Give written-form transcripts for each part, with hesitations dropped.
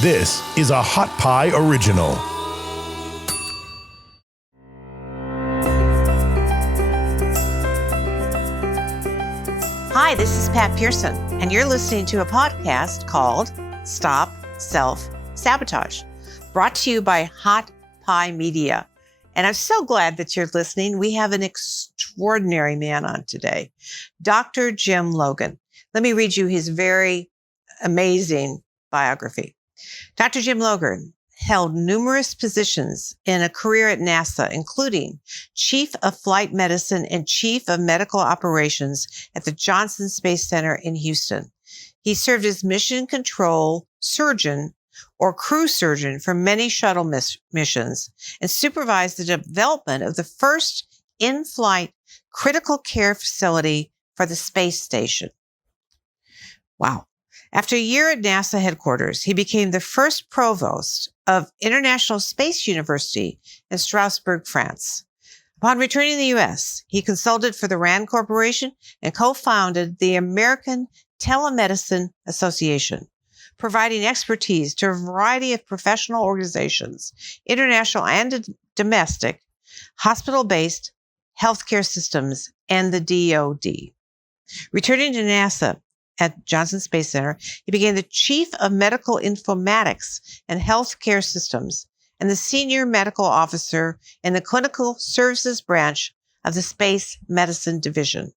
This is a Hot Pie Original. Hi, this is Pat Pearson, and you're listening to a podcast called Stop Self-Sabotage, brought to you by Hot Pie Media. And I'm so glad that you're listening. We have an extraordinary man on today, Dr. Jim Logan. Let me read you his very amazing biography. Dr. Jim Logan held numerous positions in a career at NASA, including Chief of Flight Medicine and Chief of Medical Operations at the Johnson Space Center in Houston. He served as mission control surgeon or crew surgeon for many shuttle missions and supervised the development of the first in-flight critical care facility for the space station. Wow. After a year at NASA headquarters, he became the first provost of International Space University in Strasbourg, France. Upon returning to the U.S., he consulted for the RAND Corporation and co-founded the American Telemedicine Association, providing expertise to a variety of professional organizations, international and domestic, hospital-based healthcare systems, and the DoD. Returning to NASA at Johnson Space Center, he became the Chief of Medical Informatics and Healthcare Systems and the Senior Medical Officer in the Clinical Services Branch of the Space Medicine Division.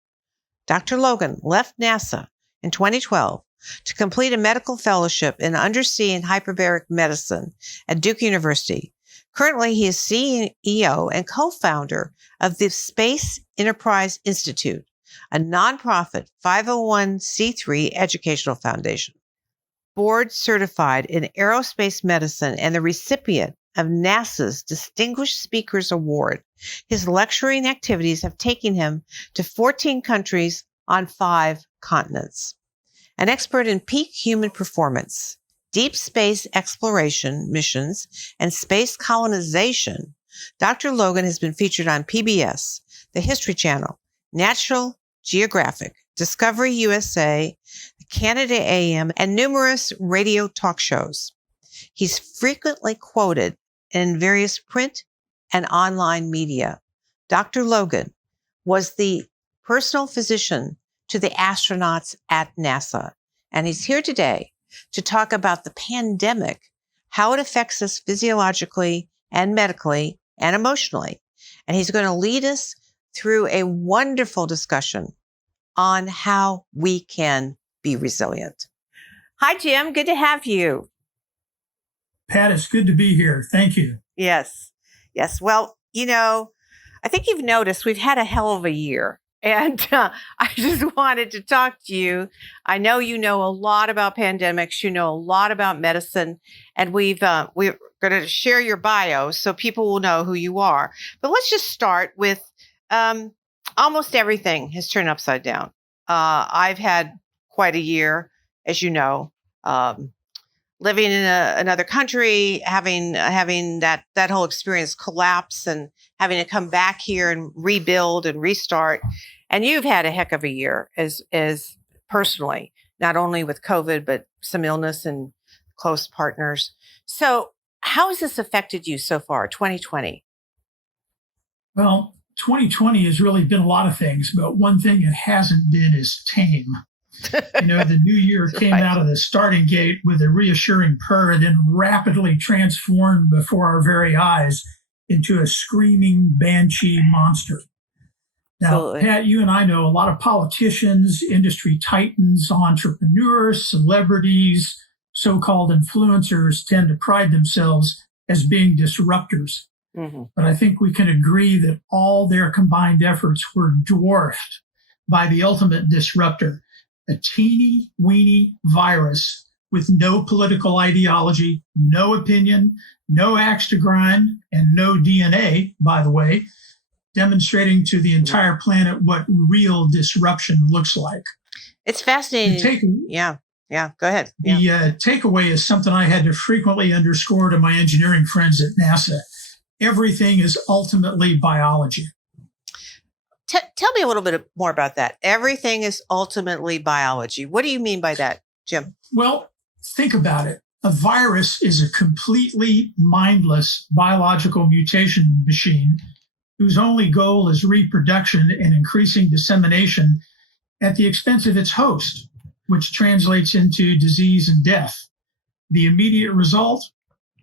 Dr. Logan left NASA in 2012 to complete a medical fellowship in undersea and hyperbaric medicine at Duke University. Currently, he is CEO and co-founder of the Space Enterprise Institute, a nonprofit 501c3 educational foundation, board certified in aerospace medicine and the recipient of NASA's Distinguished Speakers Award. His lecturing activities have taken him to 14 countries on 5 continents. An expert in peak human performance, deep space exploration missions, and space colonization, Dr. Logan has been featured on PBS, the History Channel, National Geographic, Discovery USA, Canada AM, and numerous radio talk shows. He's frequently quoted in various print and online media. Dr. Logan was the personal physician to the astronauts at NASA, and he's here today to talk about the pandemic, how it affects us physiologically and medically and emotionally. And he's going to lead us through a wonderful discussion on how we can be resilient. Hi, Jim. Good to have you. Pat, it's good to be here. Thank you. Yes. Yes. Well, I think you've noticed we've had a hell of a year. And I just wanted to talk to you. I know you know a lot about pandemics. You know a lot about medicine. And we're going to share your bio so people will know who you are. But let's just start with almost everything has turned upside down. I've had quite a year, as you know, living in another country, having that whole experience collapse and having to come back here and rebuild and restart. And you've had a heck of a year as personally, not only with COVID, but some illness and close partners. So how has this affected you so far, 2020? Well, 2020 has really been a lot of things, but one thing it hasn't been is tame. The new year came out of the starting gate with a reassuring purr and then rapidly transformed before our very eyes into a screaming banshee monster. Now, Absolutely. Pat, you and I know a lot of politicians, industry titans, entrepreneurs, celebrities, so-called influencers tend to pride themselves as being disruptors. Mm-hmm. But I think we can agree that all their combined efforts were dwarfed by the ultimate disruptor, a teeny weeny virus with no political ideology, no opinion, no axe to grind, and no DNA, by the way, demonstrating to the entire planet what real disruption looks like. It's fascinating. Yeah. Go ahead. The takeaway is something I had to frequently underscore to my engineering friends at NASA. Everything is ultimately biology. Tell me a little bit more about that. Everything is ultimately biology. What do you mean by that, Jim? Well, think about it. A virus is a completely mindless biological mutation machine whose only goal is reproduction and increasing dissemination at the expense of its host, which translates into disease and death. The immediate result,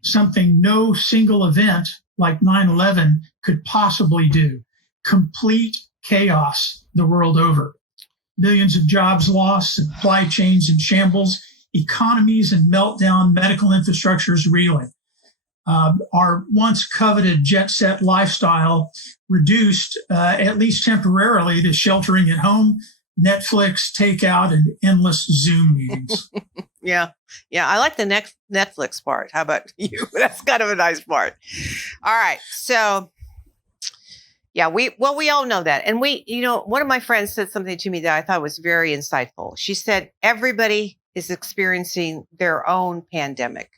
something no single event like 9/11 could possibly do: complete chaos the world over. Millions of jobs lost, supply chains in shambles, economies in meltdown, medical infrastructures reeling. Our once coveted jet set lifestyle reduced, at least temporarily, to sheltering at home, Netflix, takeout, and endless Zoom meetings. Yeah. I like the Netflix part. How about you? That's kind of a nice part. All right. So, yeah, we all know that. And one of my friends said something to me that I thought was very insightful. She said, everybody is experiencing their own pandemic.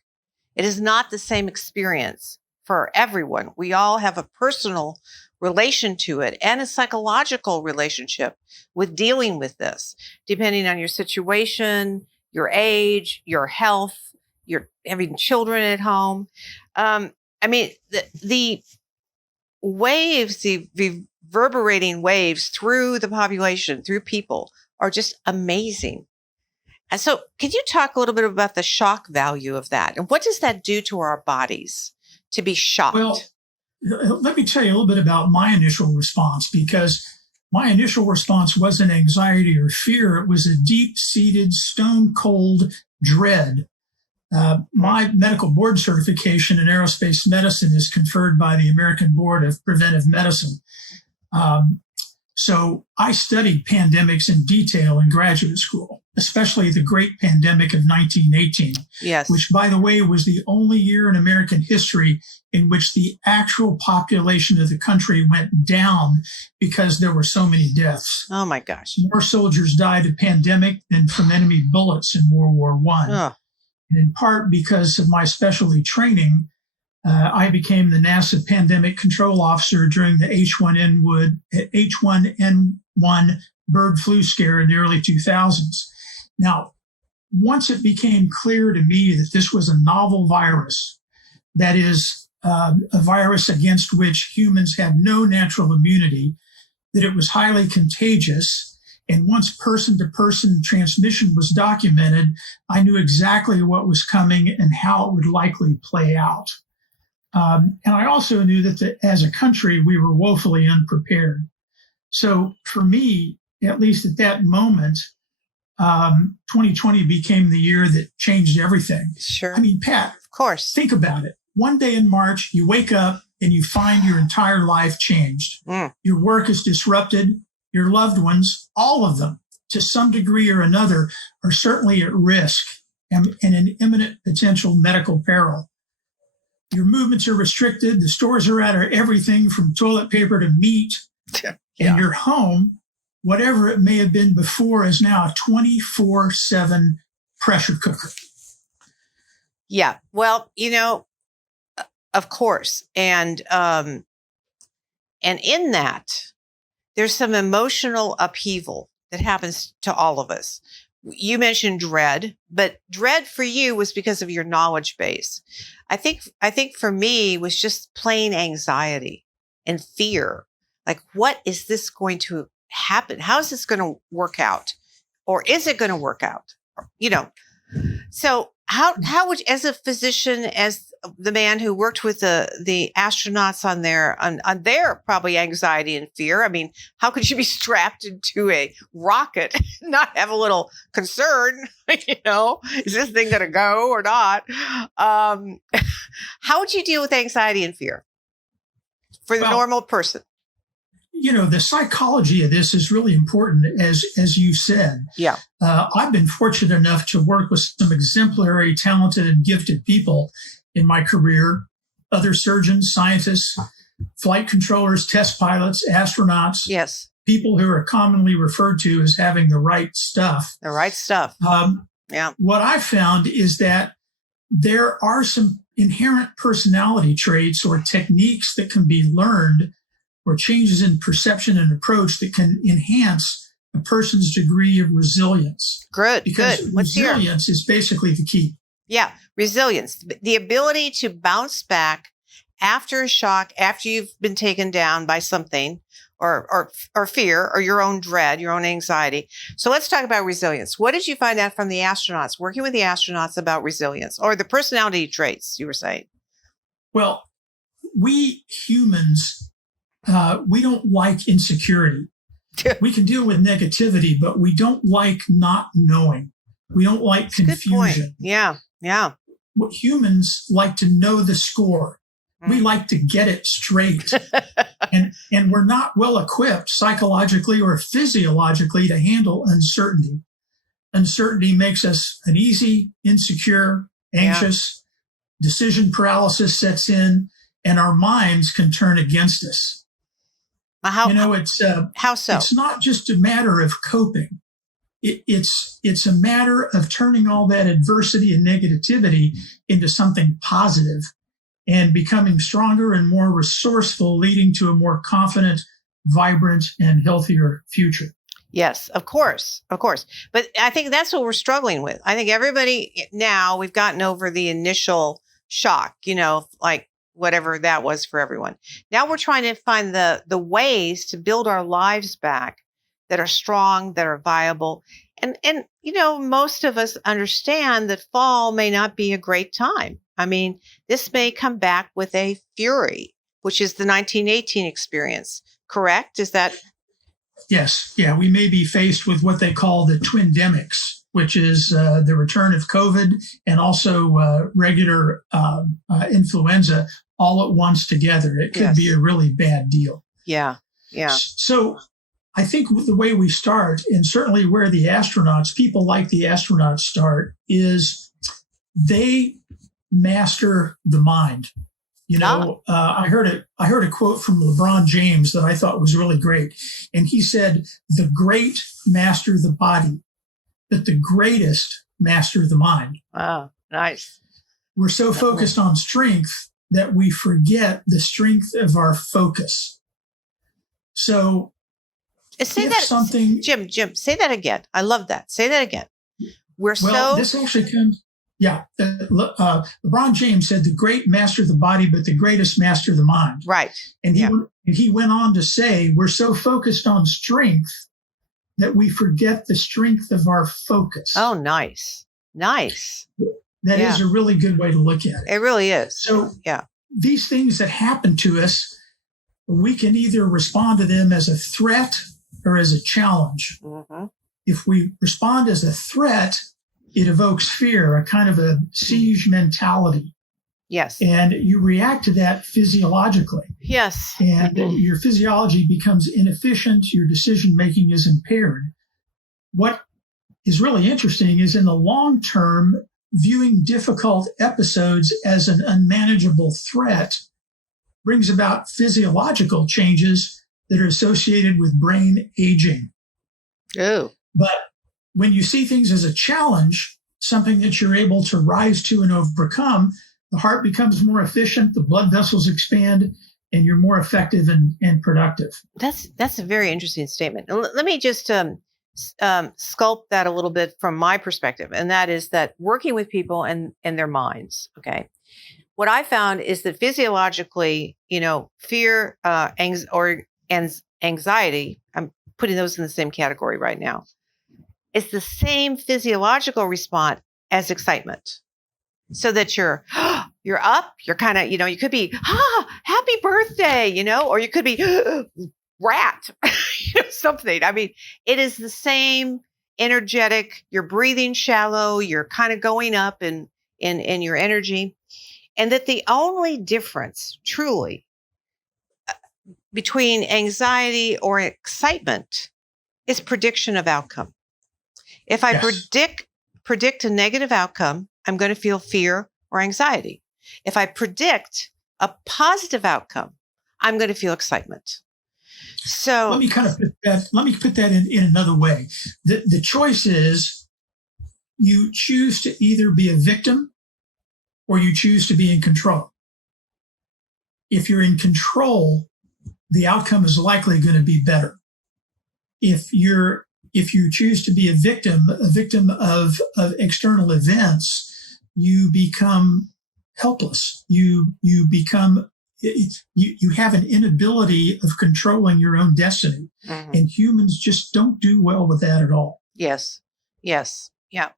It is not the same experience for everyone. We all have a personal relation to it and a psychological relationship with dealing with this, depending on your situation, your age, your health, your having children at home. The waves, the reverberating waves through the population, through people, are just amazing. And so can you talk a little bit about the shock value of that? And what does that do to our bodies to be shocked? Well, let me tell you a little bit about my initial response, because my initial response wasn't anxiety or fear. It was a deep-seated, stone-cold dread. My medical board certification in aerospace medicine is conferred by the American Board of Preventive Medicine. So I studied pandemics in detail in graduate school, especially the Great Pandemic of 1918, yes, which, by the way, was the only year in American history in which the actual population of the country went down because there were so many deaths. Oh, my gosh. More soldiers died of pandemic than from enemy bullets in World War I. Oh. And in part because of my specialty training, I became the NASA pandemic control officer during the H1N1 bird flu scare in the early 2000s. Now, once it became clear to me that this was a novel virus, that is a virus against which humans have no natural immunity, that it was highly contagious, and once person-to-person transmission was documented, I knew exactly what was coming and how it would likely play out. And I also knew that as a country, we were woefully unprepared. So for me, at least at that moment, 2020 became the year that changed everything. Sure. I mean, Pat, of course, think about it. One day in March, you wake up and you find your entire life changed. Your work is disrupted. Your loved ones, all of them, to some degree or another, are certainly at risk and in imminent potential medical peril. Your movements are restricted. The stores are out of everything from toilet paper to meat. Yeah. And your home, whatever it may have been before, is now a 24/7 pressure cooker. Yeah. Well, of course. And in that, there's some emotional upheaval that happens to all of us. You mentioned dread, but dread for you was because of your knowledge base. I think for me it was just plain anxiety and fear. Like, what is this going to happen? How is this going to work out? Or is it going to work out? So how would, as a physician, as the man who worked with the astronauts on their probably anxiety and fear, I mean, how could you be strapped into a rocket and not have a little concern? Is this thing going to go or not? How would you deal with anxiety and fear for the normal person? The psychology of this is really important, as you said. Yeah. I've been fortunate enough to work with some exemplary, talented, and gifted people in my career: other surgeons, scientists, flight controllers, test pilots, astronauts. Yes. People who are commonly referred to as having the right stuff. The right stuff. Yeah. What I found is that there are some inherent personality traits or techniques that can be learned, or changes in perception and approach that can enhance a person's degree of resilience. Good. Because resilience is basically the key. Yeah. Resilience, the ability to bounce back after a shock, after you've been taken down by something or fear or your own dread, your own anxiety. So let's talk about resilience. What did you find out from the astronauts, working with the astronauts about resilience or the personality traits you were saying? Well, we humans, we don't like insecurity. We can deal with negativity, but we don't like not knowing. We don't like That's a good point. confusion. Yeah. Yeah. What humans like to know the score. We like to get it straight. and we're not well equipped psychologically or physiologically to handle uncertainty. Uncertainty makes us uneasy, insecure, anxious. Decision paralysis sets in, and our minds can turn against us. How so? It's not just a matter of coping. It's a matter of turning all that adversity and negativity into something positive and becoming stronger and more resourceful, leading to a more confident, vibrant, and healthier future. Yes, of course. But I think that's what we're struggling with. I think everybody now, we've gotten over the initial shock, like whatever that was for everyone. Now we're trying to find the ways to build our lives back that are strong, that are viable. And most of us understand that fall may not be a great time. I mean, this may come back with a fury, which is the 1918 experience, correct? Is that? Yes. Yeah. We may be faced with what they call the twindemics, which is the return of COVID and also regular influenza all at once together. It could be a really bad deal. Yeah. Yeah. So I think the way we start, and certainly where people like the astronauts start, is they master the mind. I heard a quote from LeBron James that I thought was really great. And he said, "The great master the body, but the greatest master the mind." Oh, nice. We're so focused on strength that we forget the strength of our focus. So Jim, say that again. I love that. Say that again. This actually comes. Yeah. LeBron James said, "The great master the body, but the greatest master the mind." Right. And he went on to say, we're so focused on strength that we forget the strength of our focus. Oh, nice. That is a really good way to look at it. It really is. So these things that happen to us, we can either respond to them as a threat or as a challenge. Mm-hmm. If we respond as a threat, it evokes fear, a kind of a siege mentality. Yes. And you react to that physiologically. Yes. And your physiology becomes inefficient. Your decision-making is impaired. What is really interesting is in the long term, viewing difficult episodes as an unmanageable threat brings about physiological changes that are associated with brain aging. Oh. But when you see things as a challenge, something that you're able to rise to and overcome, the heart becomes more efficient, the blood vessels expand, and you're more effective and productive. That's a very interesting statement. Let me just sculpt that a little bit from my perspective, and that is that working with people and their minds. Okay, what I found is that physiologically, fear, anxiety. I'm putting those in the same category right now. It's the same physiological response as excitement. So that you're up, you're kind of, you could be, happy birthday, or you could be rat, something. I mean, it is the same energetic, you're breathing shallow, you're kind of going up in your energy. And that the only difference truly between anxiety or excitement is prediction of outcome. If I predict a negative outcome, I'm going to feel fear or anxiety. If I predict a positive outcome, I'm going to feel excitement. So let me put that in another way. The choice is you choose to either be a victim or you choose to be in control. If you're in control, the outcome is likely going to be better. If you choose to be a victim of external events, you become helpless. You become, you have an inability of controlling your own destiny. Mm-hmm. And humans just don't do well with that at all. Yes. Yes. Yeah.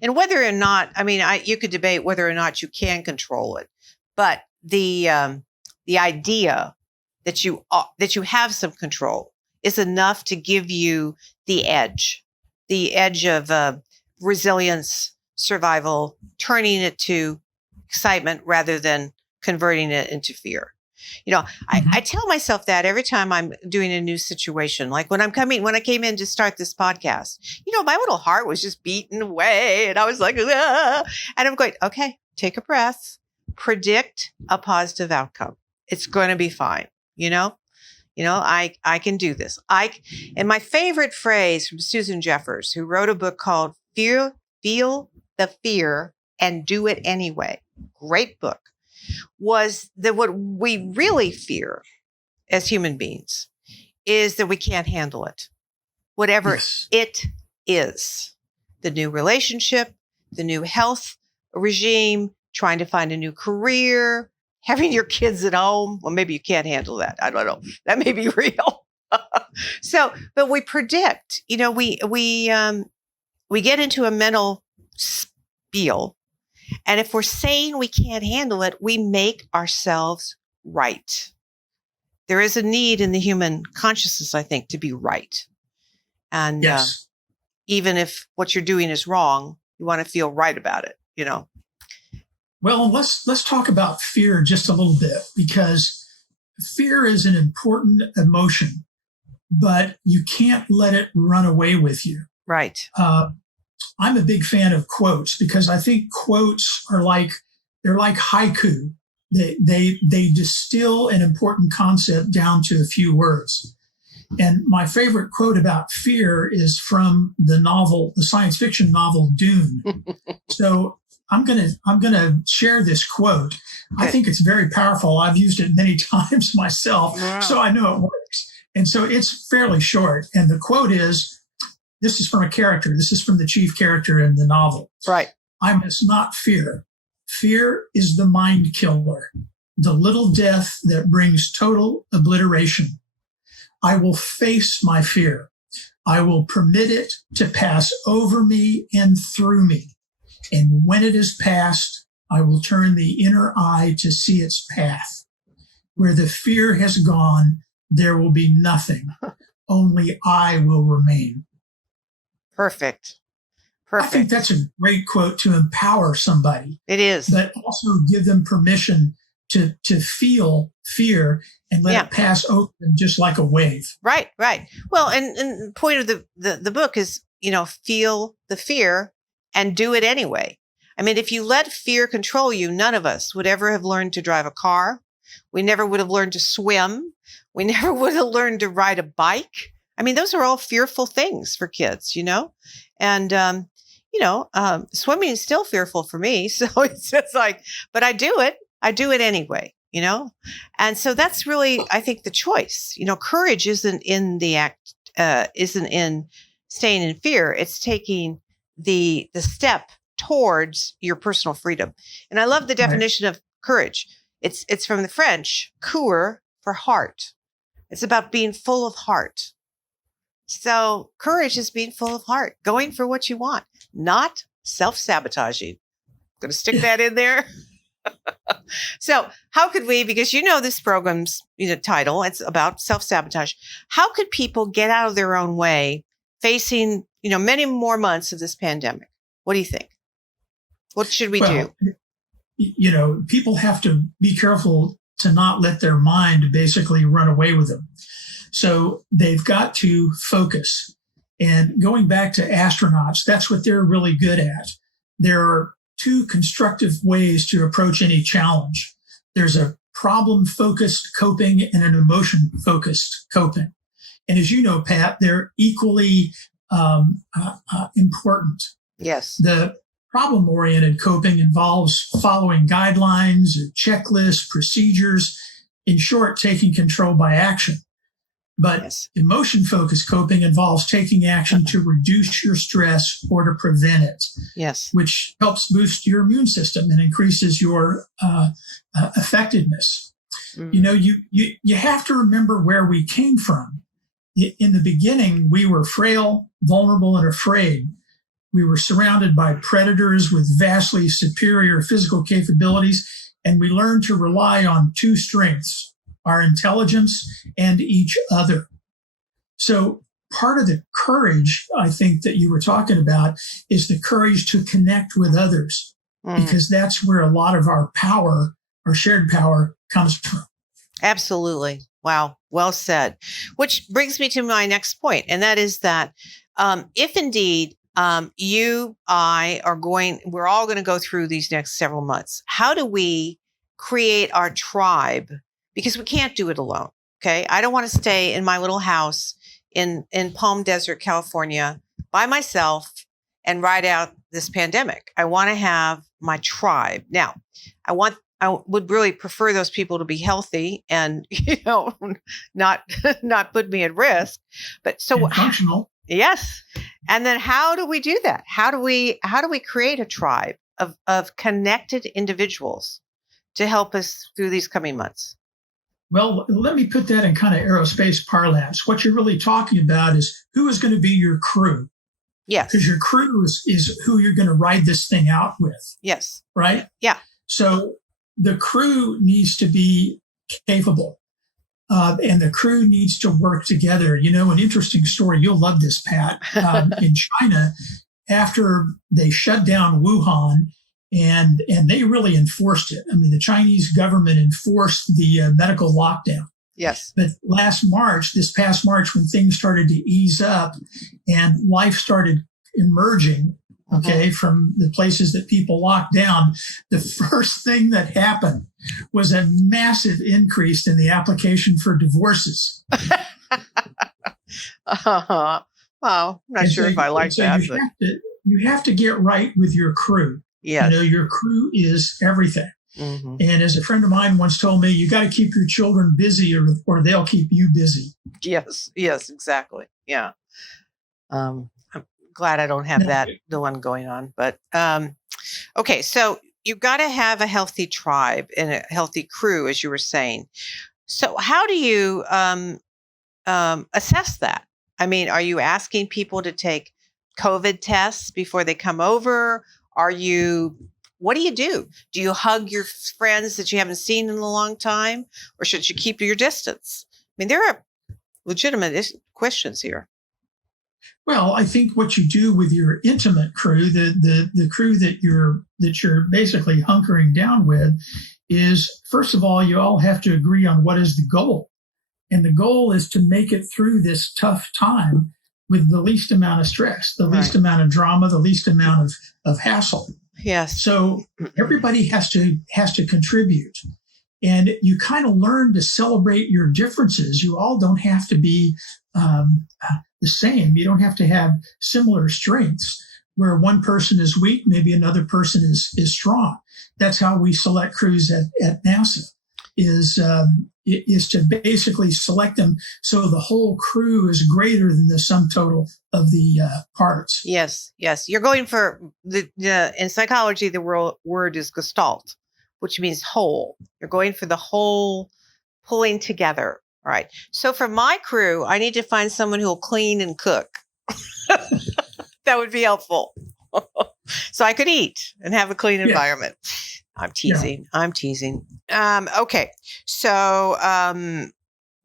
And whether or not, I mean, you could debate whether or not you can control it, but the idea that you have some control is enough to give you the edge of resilience, survival, turning it to excitement rather than converting it into fear. You know, I tell myself that every time I'm doing a new situation, like when I came in to start this podcast, you know, my little heart was just beating away and I was like, ah! And I'm going, okay, take a breath, predict a positive outcome. It's going to be fine. You know, I can do this. And my favorite phrase from Susan Jeffers, who wrote a book called Feel the Fear and Do It Anyway. Great book. Was that what we really fear as human beings is that we can't handle it. Whatever it is, the new relationship, the new health regime, trying to find a new career, having your kids at home. Well, maybe you can't handle that. I don't know. That may be real. But we predict, you know, we get into a mental spiel. And if we're saying we can't handle it, we make ourselves right. There is a need in the human consciousness, I think, to be right. And yes. Even if what you're doing is wrong, you want to feel right about it, you know. Well, let's talk about fear just a little bit, because fear is an important emotion, but you can't let it run away with you. Right. I'm a big fan of quotes because I think quotes are they're like haiku. They distill an important concept down to a few words. And my favorite quote about fear is from the science fiction novel Dune. So I'm gonna share this quote. I think it's very powerful. I've used it many times myself, so I know it works. And so it's fairly short. And the quote is, this is from a character. This is from the chief character in the novel. Right. I must not fear. Fear is the mind killer, the little death that brings total obliteration. I will face my fear. I will permit it to pass over me and through me. And when it is past, I will turn the inner eye to see its path. Where the fear has gone, there will be nothing. Only I will remain. Perfect. I think that's a great quote to empower somebody. It is. But also give them permission to feel fear and let it pass over them just like a wave. Right. Well, and the point of the book is, you know, feel the fear and do it anyway. I mean, if you let fear control you, none of us would ever have learned to drive a car. We never would have learned to swim. We never would have learned to ride a bike. I mean, those are all fearful things for kids, you know, and, swimming is still fearful for me. So it's just like, but I do it anyway, you know? And so that's really, I think, the choice. You know, courage isn't in the act, isn't in staying in fear. It's taking the step towards your personal freedom. And I love the definition of courage. It's from the French, coeur, for heart. It's about being full of heart. So courage is being full of heart, going for what you want, not self-sabotaging. I'm going to stick that in there. So how could we, because you know this program's title, it's about self-sabotage. How could people get out of their own way facing, many more months of this pandemic? What do you think? What should we do? People have to be careful to not let their mind basically run away with them. So they've got to focus. And going back to astronauts, that's what they're really good at. There are two constructive ways to approach any challenge. There's a problem-focused coping and an emotion-focused coping. And as you know, Pat, they're equally important. Yes. The problem-oriented coping involves following guidelines, checklists, procedures, in short, taking control by action. But Yes. emotion-focused coping involves taking action to reduce your stress or to prevent it, Yes. which helps boost your immune system and increases your effectiveness. Mm-hmm. You have to remember where we came from. In the beginning, we were frail, vulnerable, and afraid. We were surrounded by predators with vastly superior physical capabilities, and we learned to rely on two strengths: our intelligence and each other. So part of the courage, I think, that you were talking about is the courage to connect with others, because that's where a lot of our power, our shared power, comes from. Absolutely. Wow. Well said. Which brings me to my next point, and that is that if indeed we're all going to go through these next several months, how do we create our tribe? Because we can't do it alone. Okay. I don't want to stay in my little house in Palm Desert, California by myself and ride out this pandemic. I want to have my tribe. Now, I would really prefer those people to be healthy and, not put me at risk. But so And functional. Yes. And then how do we do that? How do we create a tribe of connected individuals to help us through these coming months? Well, let me put that in kind of aerospace parlance. What you're really talking about is who is going to be your crew. Yes. Because your crew is who you're going to ride this thing out with. Yes. Right? Yeah. So the crew needs to be capable. And the crew needs to work together. An interesting story, you'll love this, Pat. In China, after they shut down Wuhan, and they really enforced it. I mean, the Chinese government enforced the medical lockdown. Yes. But this past March, when things started to ease up and life started emerging, from the places that people locked down, the first thing that happened was a massive increase in the application for divorces. Well, I'm not sure if I like that. You have to get right with your crew. Yes. Your crew is everything. Mm-hmm. And as a friend of mine once told me, you got to keep your children busy or they'll keep you busy. Yes, exactly. Yeah. I'm glad I don't have the one going on. But okay, so you've got to have a healthy tribe and a healthy crew, as you were saying. So how do you assess that? I mean, are you asking people to take COVID tests before they come over? What do you do? Do you hug your friends that you haven't seen in a long time? Or should you keep your distance? I mean, there are legitimate questions here. Well, I think what you do with your intimate crew, the crew that you're basically hunkering down with, is, first of all, you all have to agree on what is the goal. And the goal is to make it through this tough time with the least amount of stress, the least amount of drama, the least amount of hassle. Yes. So everybody has to contribute. And you kind of learn to celebrate your differences. You all don't have to be the same. You don't have to have similar strengths. Where one person is weak, maybe another person is strong. That's how we select crews at NASA, is to basically select them so the whole crew is greater than the sum total of the parts. Yes. You're going for in psychology, the word is gestalt, which means whole. You're going for the whole pulling together. All right. So for my crew, I need to find someone who will clean and cook. That would be helpful. So I could eat and have a clean environment. I'm teasing. Okay. So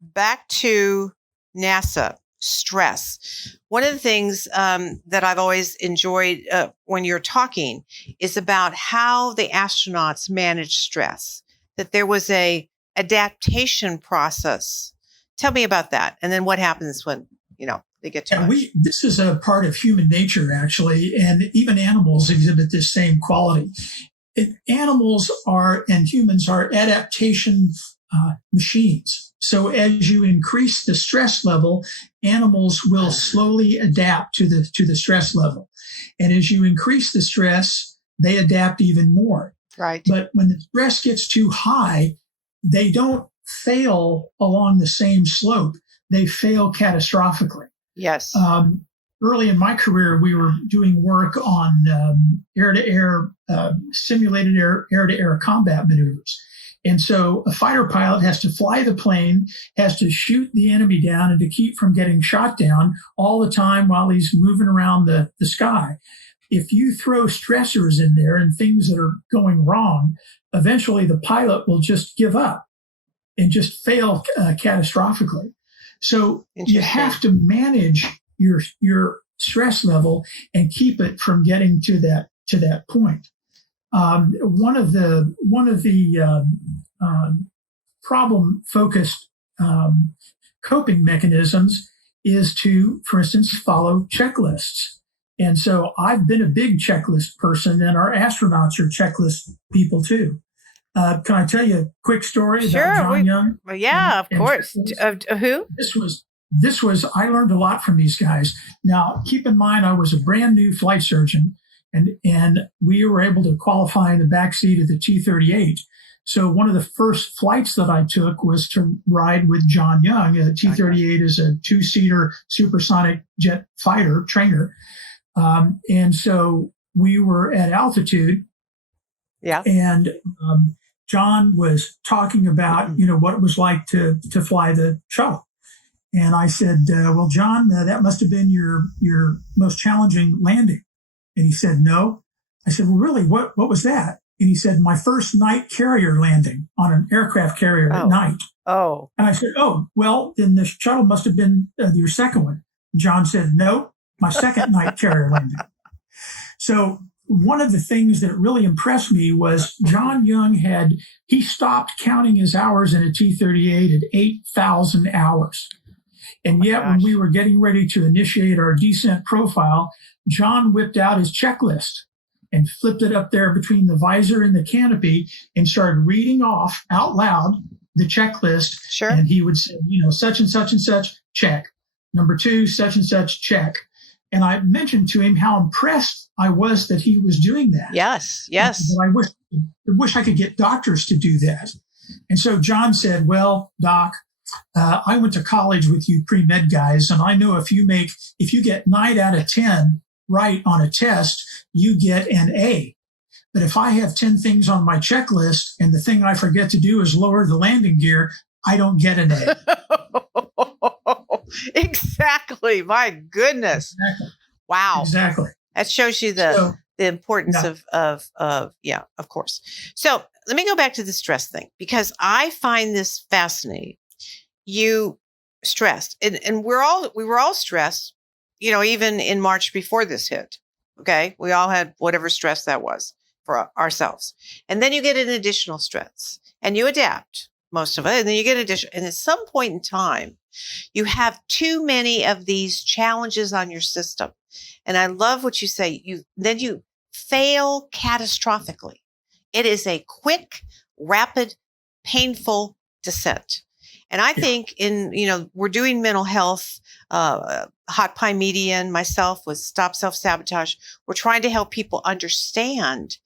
back to NASA, stress. One of the things that I've always enjoyed when you're talking is about how the astronauts manage stress, that there was a adaptation process. Tell me about that. And then what happens when, they get too much. This is a part of human nature, actually, and even animals exhibit this same quality. Animals and humans are adaptation machines. So as you increase the stress level, animals will slowly adapt to the stress level. And as you increase the stress, they adapt even more. Right. But when the stress gets too high, they don't fail along the same slope. they fail catastrophically. Yes. Early in my career, we were doing work on air-to-air, simulated air-to-air combat maneuvers. And so a fighter pilot has to fly the plane, has to shoot the enemy down and to keep from getting shot down all the time while he's moving around the sky. If you throw stressors in there and things that are going wrong, eventually the pilot will just give up and just fail catastrophically. So you have to manage your stress level and keep it from getting to that point. One of the problem-focused coping mechanisms is to, for instance, follow checklists. And so I've been a big checklist person, and our astronauts are checklist people too. Can I tell you a quick story about John Young? Well, yeah, of course. Who? This was, I learned a lot from these guys. Now, keep in mind, I was a brand new flight surgeon, and we were able to qualify in the backseat of the T-38. So one of the first flights that I took was to ride with John Young. A T-38 is a two-seater supersonic jet fighter trainer. And so we were at altitude. Yeah. And John was talking about, what it was like to fly the shuttle. And I said, well, John, that must have been your most challenging landing. And he said, no. I said, well, really, what was that? And he said, my first night carrier landing on an aircraft carrier at night. Oh. And I said, oh, well, then the shuttle must have been your second one. John said, no, my second night carrier landing. So one of the things that really impressed me was John Young he stopped counting his hours in a T-38 at 8,000 hours. And yet when we were getting ready to initiate our descent profile, John whipped out his checklist and flipped it up there between the visor and the canopy and started reading off out loud the checklist. Sure. And he would say, such and such, check. Number 2, such and such, check. And I mentioned to him how impressed I was that he was doing that. Yes. But I wish I could get doctors to do that. And so John said, well, Doc, I went to college with you pre-med guys, and I know if you get 9 out of 10 right on a test, you get an A. But if I have 10 things on my checklist and the thing I forget to do is lower the landing gear, I don't get an A. Exactly. My goodness. Exactly. Wow. Exactly. That shows you the importance of course. So let me go back to the stress thing, because I find this fascinating. You stressed, and we were all stressed, even in March before this hit. Okay. We all had whatever stress that was for ourselves. And then you get an additional stress and you adapt most of it. And then you get additional, and at some point in time, you have too many of these challenges on your system. And I love what you say. You fail catastrophically. It is a quick, rapid, painful descent. And I think we're doing mental health, Hot Pie Media and myself with Stop Self-Sabotage. We're trying to help people understand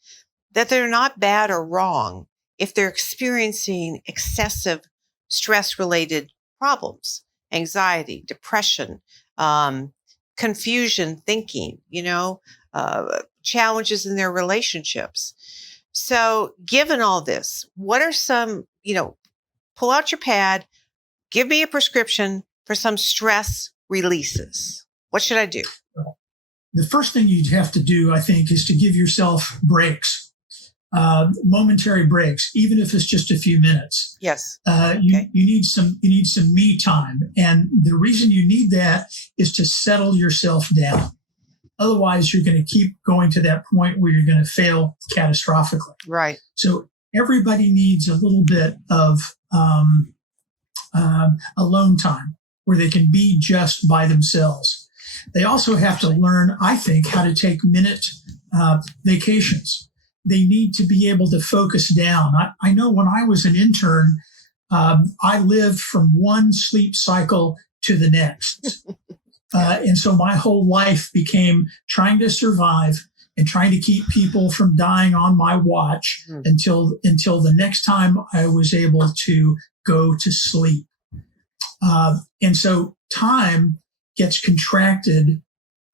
that they're not bad or wrong if they're experiencing excessive stress-related problems, anxiety, depression, confusion, thinking, challenges in their relationships. So given all this, what are some, pull out your pad, give me a prescription for some stress releases. What should I do? The first thing you'd have to do, I think, is to give yourself breaks, momentary breaks, even if it's just a few minutes. Yes. You need some me time. And the reason you need that is to settle yourself down. Otherwise, you're going to keep going to that point where you're going to fail catastrophically. Right. So everybody needs a little bit of alone time where they can be just by themselves. They also have to learn, I think, how to take minute vacations. They need to be able to focus down. I know when I was an intern, I lived from one sleep cycle to the next. And so my whole life became trying to survive and trying to keep people from dying on my watch until the next time I was able to go to sleep. And so time gets contracted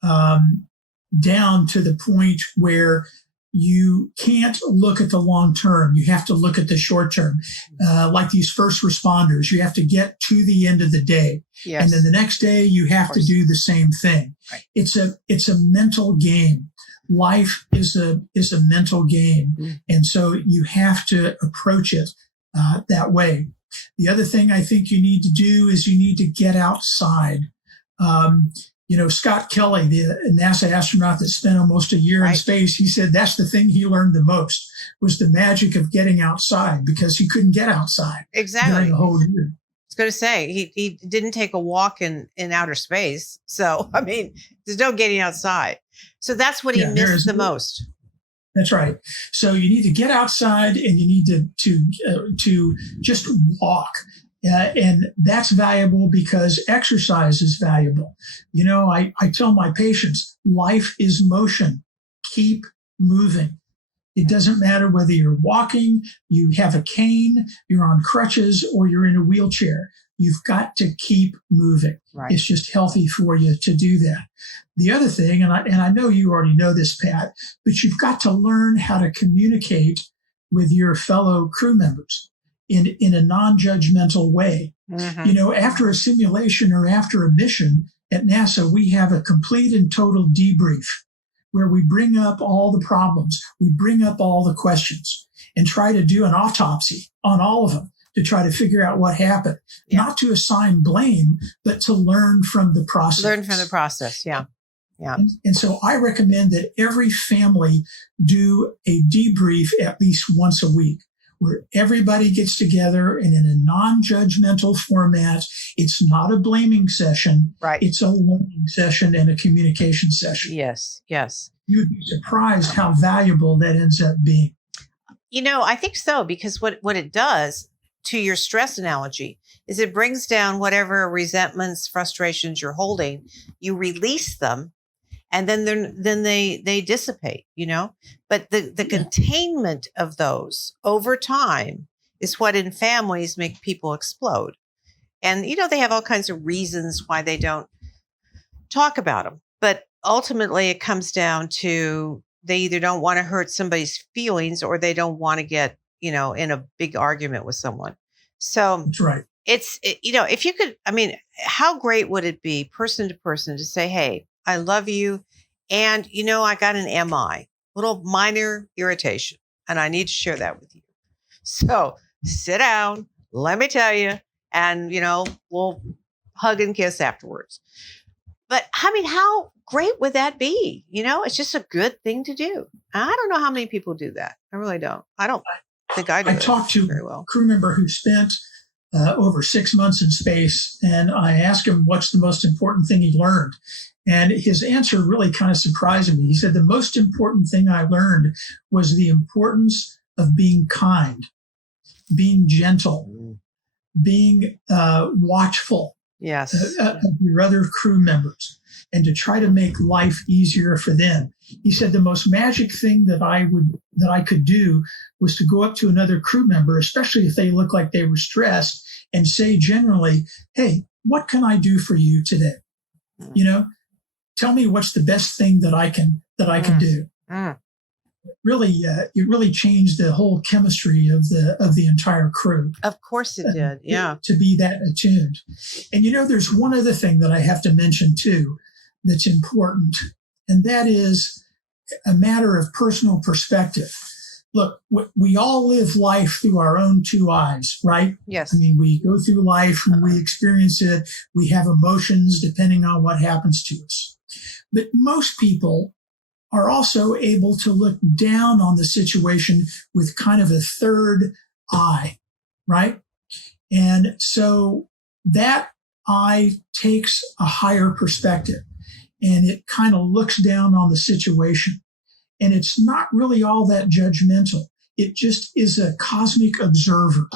down to the point where you can't look at the long term. You have to look at the short term. Like these first responders, you have to get to the end of the day. Yes. And then the next day you have to do the same thing. Right. It's a mental game. Life is a mental game. Mm. And so you have to approach it that way. The other thing I think you need to do is you need to get outside. Scott Kelly, the NASA astronaut that spent almost a year in space, he said that's the thing he learned the most was the magic of getting outside because he couldn't get outside during the whole year. I was going to say, he didn't take a walk in outer space. So, I mean, there's no getting outside. So that's what he missed the most. That's right. So you need to get outside and you need to just walk. And that's valuable because exercise is valuable. I tell my patients, life is motion. Keep moving. It doesn't matter whether you're walking, you have a cane, you're on crutches, or you're in a wheelchair. You've got to keep moving. Right. It's just healthy for you to do that. The other thing, and I know you already know this, Pat, but you've got to learn how to communicate with your fellow crew members in a non-judgmental way. Mm-hmm. After a simulation or after a mission at NASA, we have a complete and total debrief where we bring up all the problems, we bring up all the questions and try to do an autopsy on all of them to try to figure out what happened, not to assign blame, but to learn from the process. Learn from the process. Yeah. Yeah. And so I recommend that every family do a debrief at least once a week, where everybody gets together and in a non-judgmental format. It's not a blaming session. Right. It's a learning session and a communication session. Yes. Yes. You'd be surprised how valuable that ends up being. I think so, because what it does, to your stress analogy, is it brings down whatever resentments, frustrations you're holding. You release them, and then they dissipate, But the containment of those over time is what in families make people explode. And, they have all kinds of reasons why they don't talk about them. But ultimately it comes down to they either don't want to hurt somebody's feelings or they don't want to get, in a big argument with someone. So that's right. If you could, how great would it be person to person to say, hey, I love you. And, I got an MI, little minor irritation, and I need to share that with you. So sit down, let me tell you, and, we'll hug and kiss afterwards. But how great would that be? It's just a good thing to do. I don't know how many people do that. I really don't. I don't think I do. I talked to a crew member who spent over 6 months in space, and I asked him what's the most important thing he learned. And his answer really kind of surprised me. He said, the most important thing I learned was the importance of being kind, being gentle, being watchful of your other crew members, and to try to make life easier for them. He said the most magic thing that I could do was to go up to another crew member, especially if they looked like they were stressed, and say generally, hey, what can I do for you today? Tell me what's the best thing that I can do. It really changed the whole chemistry of the entire crew. Of course it did. Yeah. To be that attuned. And there's one other thing that I have to mention too that's important, and that is a matter of personal perspective. Look, we all live life through our own two eyes, right? Yes. We go through life and we experience it. We have emotions depending on what happens to us. But most people are also able to look down on the situation with kind of a third eye, right? And so that eye takes a higher perspective and it kind of looks down on the situation. And it's not really all that judgmental. It just is a cosmic observer.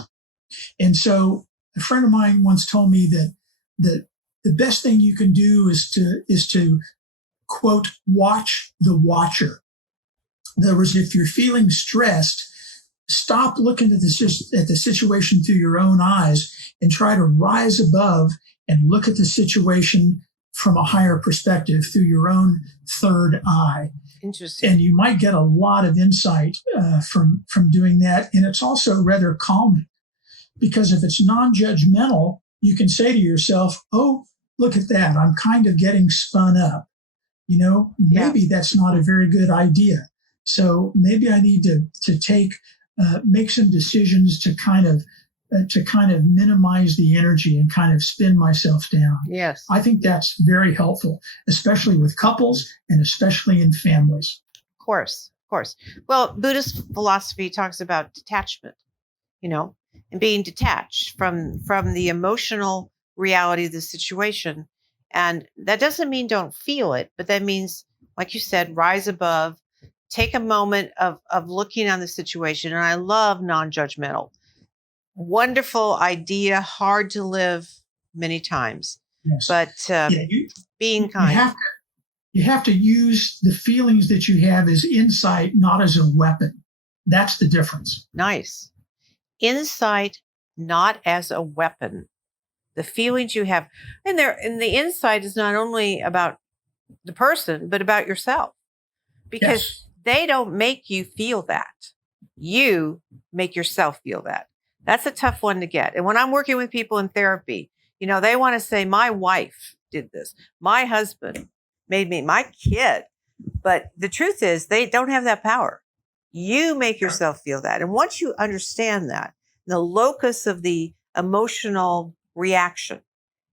And so a friend of mine once told me that the best thing you can do is to quote, watch the watcher. In other words, if you're feeling stressed, stop looking at the situation through your own eyes and try to rise above and look at the situation from a higher perspective through your own third eye. Interesting. And you might get a lot of insight from doing that. And it's also rather calming, because if it's non-judgmental, you can say to yourself, oh, look at that. I'm kind of getting spun up. Maybe that's not a very good idea. So maybe I need to make some decisions to kind of minimize the energy and kind of spin myself down. Yes. I think that's very helpful, especially with couples and especially in families. Of course. Well, Buddhist philosophy talks about detachment, and being detached from the emotional reality of the situation. And that doesn't mean don't feel it, but that means, like you said, rise above, take a moment of looking on the situation. And I love non-judgmental. Wonderful idea, hard to live many times, yes. But being kind. You have to use the feelings that you have as insight, not as a weapon. That's the difference. Nice. Insight, not as a weapon. The feelings you have, and the insight is not only about the person, but about yourself, because they don't make you feel that. You make yourself feel that. That's a tough one to get. And when I'm working with people in therapy, they want to say, my wife did this, my husband made me, my kid. But the truth is, they don't have that power. You make yourself feel that. And once you understand that, the locus of the emotional reaction,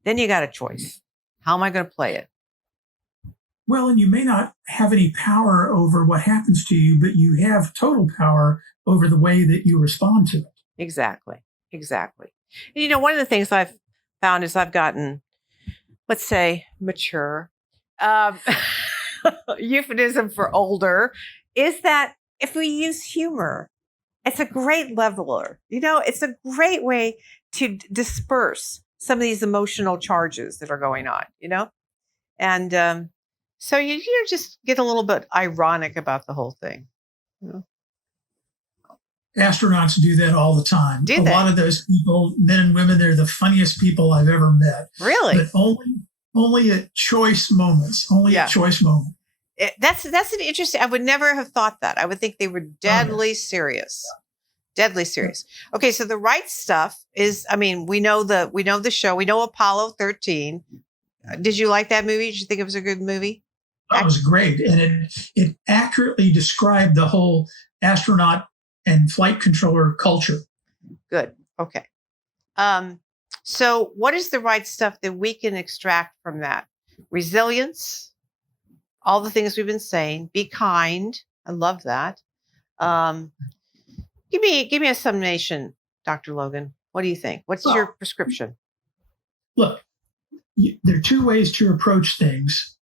then you got a choice. How am I going to play it? Well, and you may not have any power over what happens to you, but you have total power over the way that you respond to it. Exactly. And, one of the things I've found is I've gotten, let's say, mature. Euphemism for older is that if we use humor, it's a great leveler. It's a great way to disperse some of these emotional charges that are going on, And so you just get a little bit ironic about the whole thing. Astronauts do that all the time. Do they? A lot of those people, men and women, they're the funniest people I've ever met. Really? But only at choice moments. At choice moments. That's an interesting. I would never have thought that. I would think they were deadly serious. Deadly serious. Okay, so the right stuff is. We know the show. We know Apollo 13. Did you like that movie? Did you think it was a good movie? That was great, and it accurately described the whole astronaut and flight controller culture. Good. Okay. So what is the right stuff that we can extract from that? Resilience, all the things we've been saying. Be kind. I love that. Give me a summation, Dr. Logan. What do you think? What's your prescription? Look, there are two ways to approach things,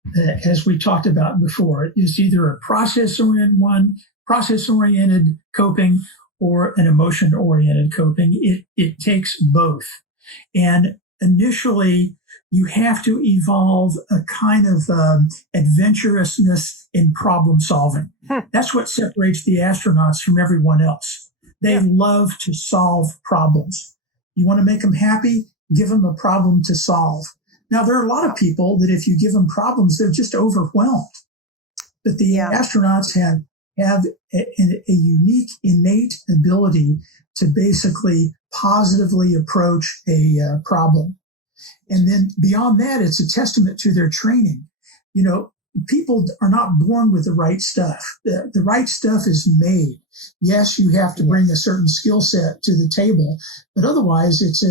as we talked about before. It's either a process-oriented coping or an emotion-oriented coping. It takes both. And initially, you have to evolve a kind of adventurousness in problem solving. That's what separates the astronauts from everyone else. They love to solve problems. You want to make them happy? Give them a problem to solve. Now, there are a lot of people that if you give them problems, they're just overwhelmed. But the astronauts have a unique, innate ability to basically positively approach a problem. And then beyond that, it's a testament to their training. People are not born with the right stuff. The right stuff is made. Yes, you have to bring a certain skill set to the table, but otherwise it's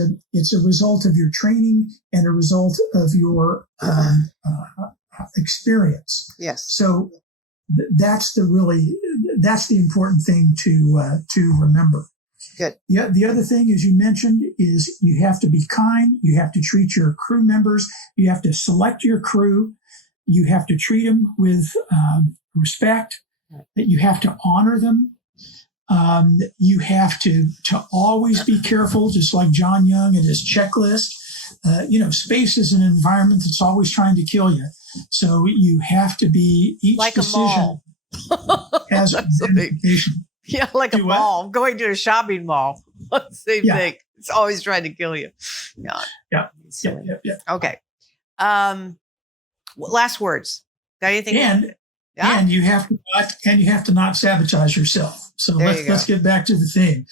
a result of your training and a result of your experience. Yes. So that's the important thing to remember. Good. Yeah. The other thing, as you mentioned, is you have to be kind. You have to treat your crew members. You have to select your crew. You have to treat them with respect. That you have to honor them. You have to always be careful, just like John Young and his checklist. Space is an environment that's always trying to kill you. So you have to be each like decision a mall. has an implication. Yeah, like a mall. Going to a shopping mall. Same thing. It's always trying to kill you. No. Yeah. Silly. Yeah. Okay. Last words. Got anything? And you have to not sabotage yourself. So let's get back to the theme.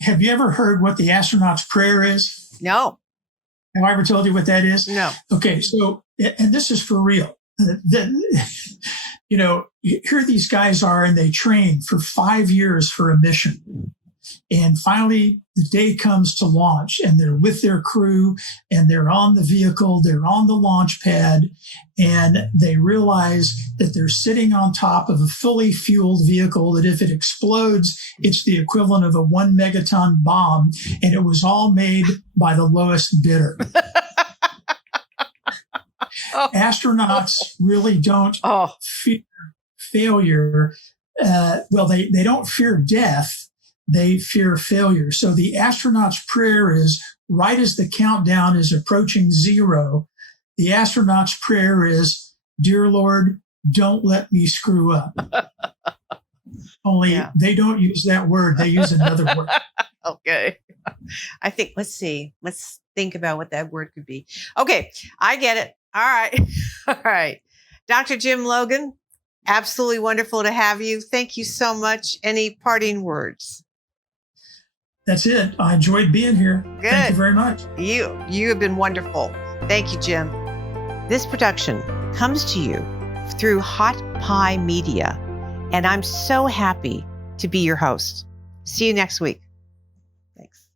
Have you ever heard what the astronaut's prayer is? No. Have I ever told you what that is? No. Okay. So, and this is for real. Here these guys are, and they train for 5 years for a mission. And finally, the day comes to launch, and they're with their crew, and they're on the vehicle, they're on the launch pad, and they realize that they're sitting on top of a fully fueled vehicle that if it explodes, it's the equivalent of a 1 megaton bomb, and it was all made by the lowest bidder. Astronauts really don't fear failure. They don't fear death. They fear failure. So the astronaut's prayer is, right as the countdown is approaching 0, the astronaut's prayer is, "Dear Lord, don't let me screw up." Only they don't use that word. They use another word. Okay. I think, let's see. Let's think about what that word could be. Okay. I get it. All right. All right. Dr. Jim Logan, absolutely wonderful to have you. Thank you so much. Any parting words? That's it. I enjoyed being here. Good. Thank you very much. You have been wonderful. Thank you, Jim. This production comes to you through Hot Pie Media, and I'm so happy to be your host. See you next week. Thanks.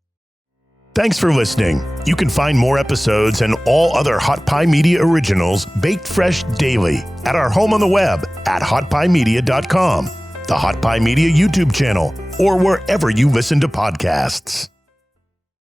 Thanks for listening. You can find more episodes and all other Hot Pie Media originals baked fresh daily at our home on the web at hotpiemedia.com, the Hot Pie Media YouTube channel, or wherever you listen to podcasts.